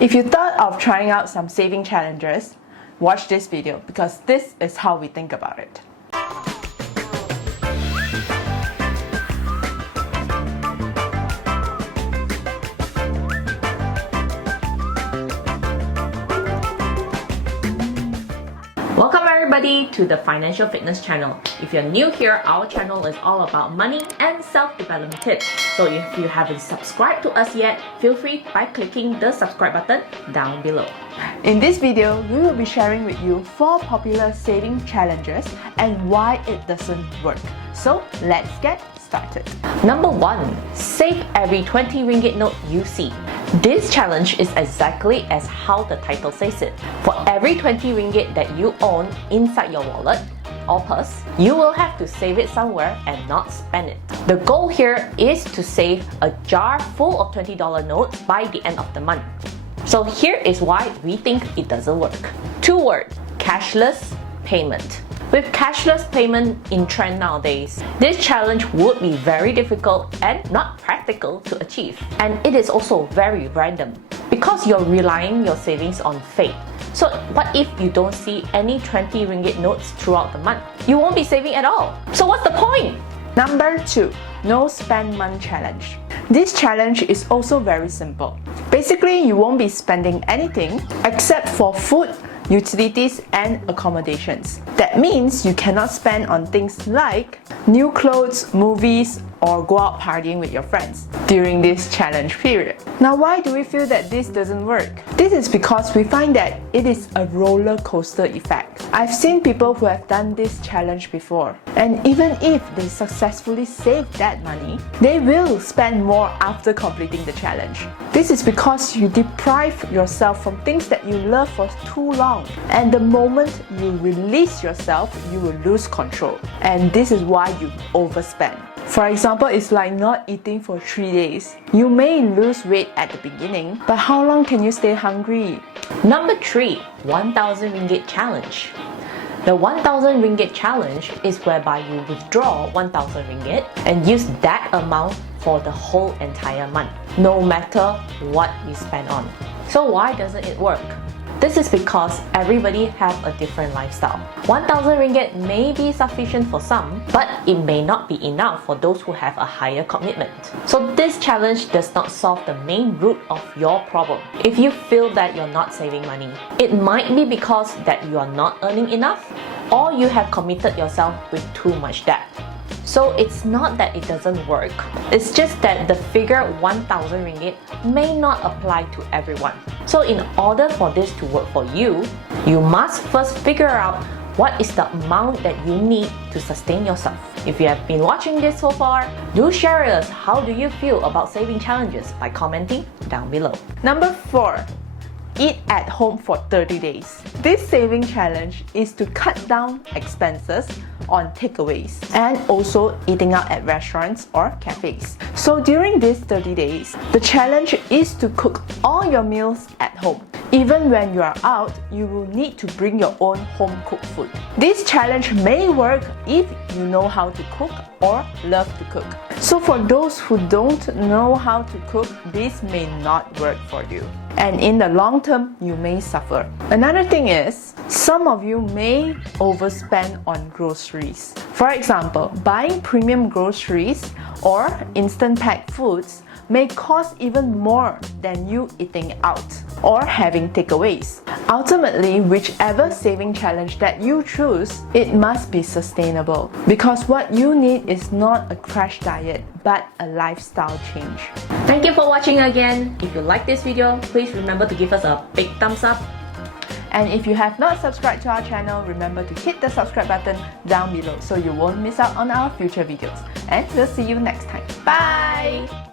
If you thought of trying out some saving challenges, watch this video because this is how we think about it. Welcome everybody to the Financial Fitness channel. If you're new here, our channel is all about money and self-development tips. So if you haven't subscribed to us yet, feel free by clicking the subscribe button down below. In this video, we will be sharing with you 4 popular saving challenges and why it doesn't work. So let's get started. Number 1. Save every 20 ringgit note you see. This challenge is exactly as how the title says it. For every 20 ringgit that you own inside your wallet or purse, you will have to save it somewhere and not spend it. The goal here is to save a jar full of $20 notes by the end of the month. So here is why we think it doesn't work. 2 words: cashless payment. With cashless payment in trend nowadays, this challenge would be very difficult and not practical to achieve. And it is also very random because you're relying your savings on fate. So what if you don't see any 20 ringgit notes throughout the month? You won't be saving at all. So what's the point? Number 2. No spend month challenge. This challenge is also very simple. Basically, you won't be spending anything except for food, utilities and accommodations. That means you cannot spend on things like new clothes, movies, or go out partying with your friends during this challenge period. Now, why do we feel that this doesn't work? This is because we find that it is a roller coaster effect. I've seen people who have done this challenge before, and even if they successfully save that money, they will spend more after completing the challenge. This is because you deprive yourself from things that you love for too long, and the moment you release yourself, you will lose control, and this is why you overspend. For example, it's like not eating for 3 days. You may lose weight at the beginning, but how long can you stay hungry? Number 3. 1000 ringgit challenge. The 1000 ringgit challenge is whereby you withdraw 1000 ringgit and use that amount for the whole entire month, no matter what you spend on. So why doesn't it work? This is because everybody have a different lifestyle. 1000 ringgit may be sufficient for some, but it may not be enough for those who have a higher commitment. So this challenge does not solve the main root of your problem. If you feel that you're not saving money, it might be because that you are not earning enough, or you have committed yourself with too much debt. So it's not that it doesn't work, it's just that the figure 1000 ringgit may not apply to everyone. So in order for this to work for you, you must first figure out what is the amount that you need to sustain yourself. If you have been watching this so far, do share with us how do you feel about saving challenges by commenting down below. Number 4. Eat at home for 30 days. This saving challenge is to cut down expenses on takeaways and also eating out at restaurants or cafes. So during these 30 days, the challenge is to cook all your meals at home. Even when you are out, you will need to bring your own home-cooked food. This challenge may work if you know how to cook or love to cook. So for those who don't know how to cook, this may not work for you. And in the long term, you may suffer. Another thing is, some of you may overspend on groceries. For example, buying premium groceries or instant packed foods may cost even more than you eating out or having takeaways. Ultimately, whichever saving challenge that you choose, it must be sustainable because what you need is not a crash diet but a lifestyle change. Thank you for watching again. If you like this video, please remember to give us a big thumbs up. And if you have not subscribed to our channel, remember to hit the subscribe button down below so you won't miss out on our future videos. And we'll see you next time. Bye!